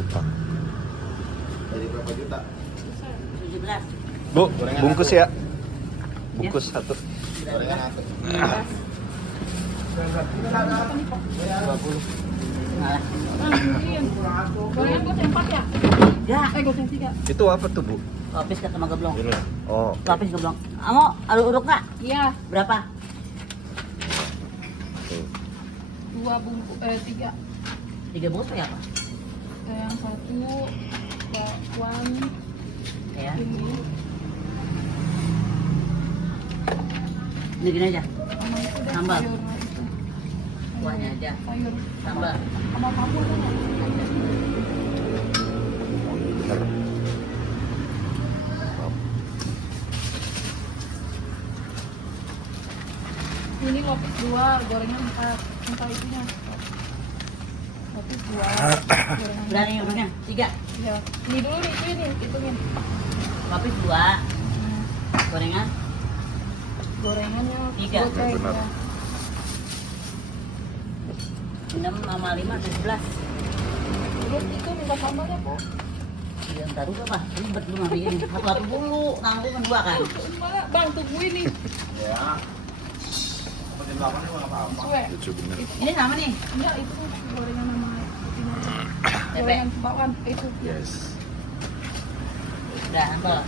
lupa. Jadi berapa juta? 17. Bu, Gorengan bungkus satu. ya. Bungkus satu. Gorengan satu. 20. Nah, Gorengan goceng 4 ya? ya, Goceng 3. Itu apa tuh, Bu? lapis ke sama geblong. Ini. Oh. Lapis geblong. Kamu ada uruk nggak? Iya, Berapa? 2 bungkus 3. 3 bungkus ya apa? Yang satu bakwan Ya. ini Ini gini aja. sama itu deh Sambal. sayur itu. Kuahnya aja. Sayur Sambal. sama kamu ada nggak? Bener. Ini lapis 2, gorengan 4. Minta itunya. Lapis 2, gorengan. Berani uruknya? 3. Ya. Ini dulu nih, ini hitungin. Lapis 2. Hmm. Gorengan. Gorengannya 3. goceng Benar. ya. 6 sama 5 11. Terus itu minta sambalnya kok. Ya, ntar dulu apa? Ribet lu ngambil ini. Satu dulu, nanti kan 2 kan. Mana bang tungguin nih. Ya. Seperti 8 nih nggak apa-apa. Suwe. Lucu bener. Ini sama nih. Enggak, itu gorengan sama itunya. Pepe. Gorengan bakwan itu. Yes. Udah, sambal. Ya.